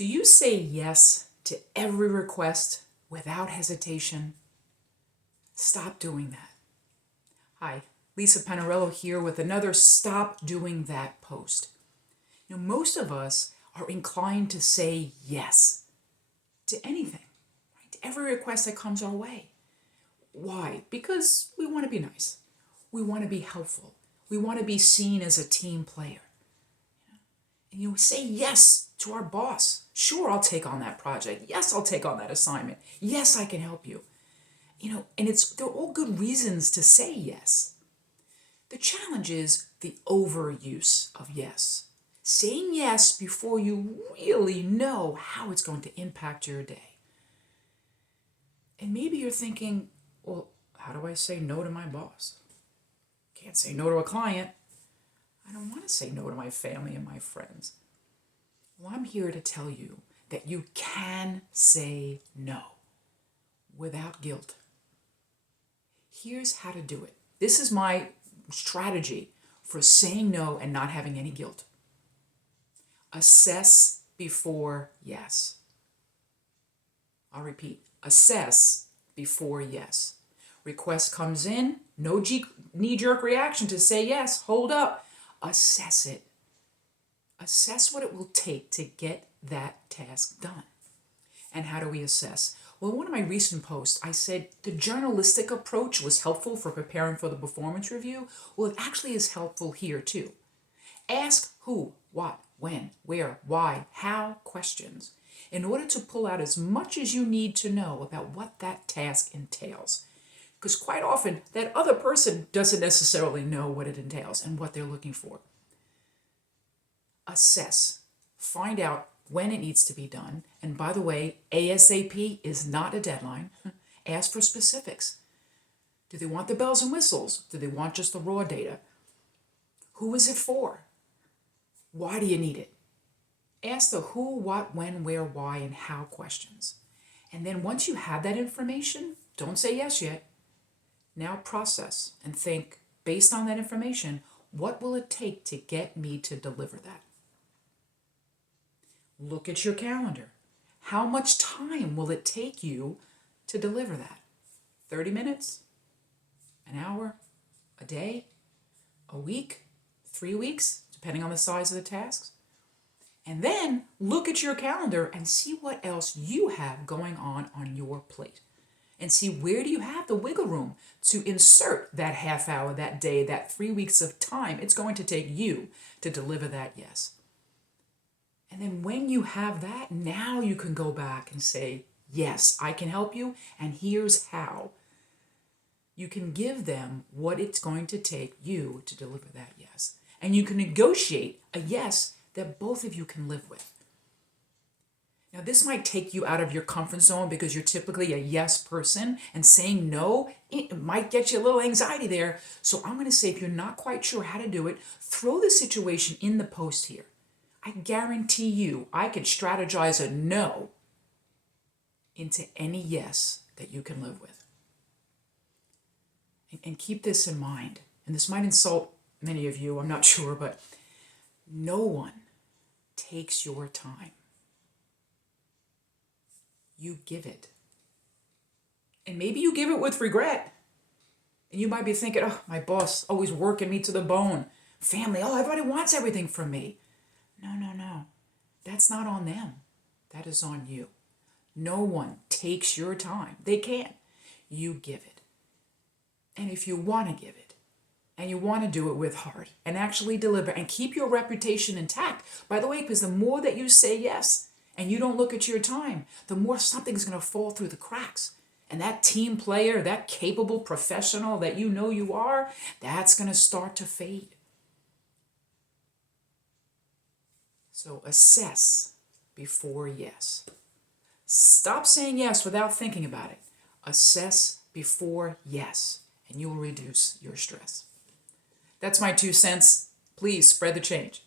Do you say yes to every request without hesitation? Stop doing that. Hi, Lisa Panarello here with another Stop Doing That post. Most of us are inclined to say yes to anything, right? To every request that comes our way. Why? Because we want to be nice. We want to be helpful. We want to be seen as a team player. And say yes to our boss. Sure, I'll take on that project. Yes, I'll take on that assignment. Yes, I can help you. And they're all good reasons to say yes. The challenge is the overuse of yes. Saying yes before you really know how it's going to impact your day. And maybe you're thinking, well, how do I say no to my boss? Can't say no to a client. I don't want to say no to my family and my friends. Well, I'm here to tell you that you can say no without guilt. Here's how to do it. This is my strategy for saying no and not having any guilt. Assess before yes. I'll repeat. Assess before yes. Request comes in, no knee-jerk reaction to say yes. Hold up. Assess it. Assess what it will take to get that task done. And how do we assess? Well, in one of my recent posts, I said the journalistic approach was helpful for preparing for the performance review. Well, it actually is helpful here too. Ask who, what, when, where, why, how questions in order to pull out as much as you need to know about what that task entails. Because quite often, that other person doesn't necessarily know what it entails and what they're looking for. Assess. Find out when it needs to be done. And by the way, ASAP is not a deadline. Ask for specifics. Do they want the bells and whistles? Do they want just the raw data? Who is it for? Why do you need it? Ask the who, what, when, where, why, and how questions. And then once you have that information, don't say yes yet. Now process and think, based on that information, what will it take to get me to deliver that? Look at your calendar. How much time will it take you to deliver that? 30 minutes? An hour? A day? A week? 3 weeks? Depending on the size of the tasks. And then look at your calendar and see what else you have going on your plate. And see where do you have the wiggle room to insert that half hour, that day, that 3 weeks of time it's going to take you to deliver that yes. And then when you have that, now you can go back and say, yes, I can help you, and here's how. You can give them what it's going to take you to deliver that yes. And you can negotiate a yes that both of you can live with. Now, this might take you out of your comfort zone because you're typically a yes person, and saying no, it might get you a little anxiety there. So I'm going to say, if you're not quite sure how to do it, throw the situation in the post here. I guarantee you, I could strategize a no into any yes that you can live with. And keep this in mind, and this might insult many of you, I'm not sure, but no one takes your time. You give it. And maybe you give it with regret. And you might be thinking, oh, my boss always working me to the bone. Family, oh, everybody wants everything from me. No. That's not on them. That is on you. No one takes your time. They can't. You give it. And if you want to give it, and you want to do it with heart, and actually deliver, and keep your reputation intact, by the way, because the more that you say yes, and you don't look at your time, the more something's going to fall through the cracks. And that team player, that capable professional that you know you are, that's going to start to fade. So assess before yes. Stop saying yes without thinking about it. Assess before yes, and you will reduce your stress. That's my 2 cents. Please spread the change.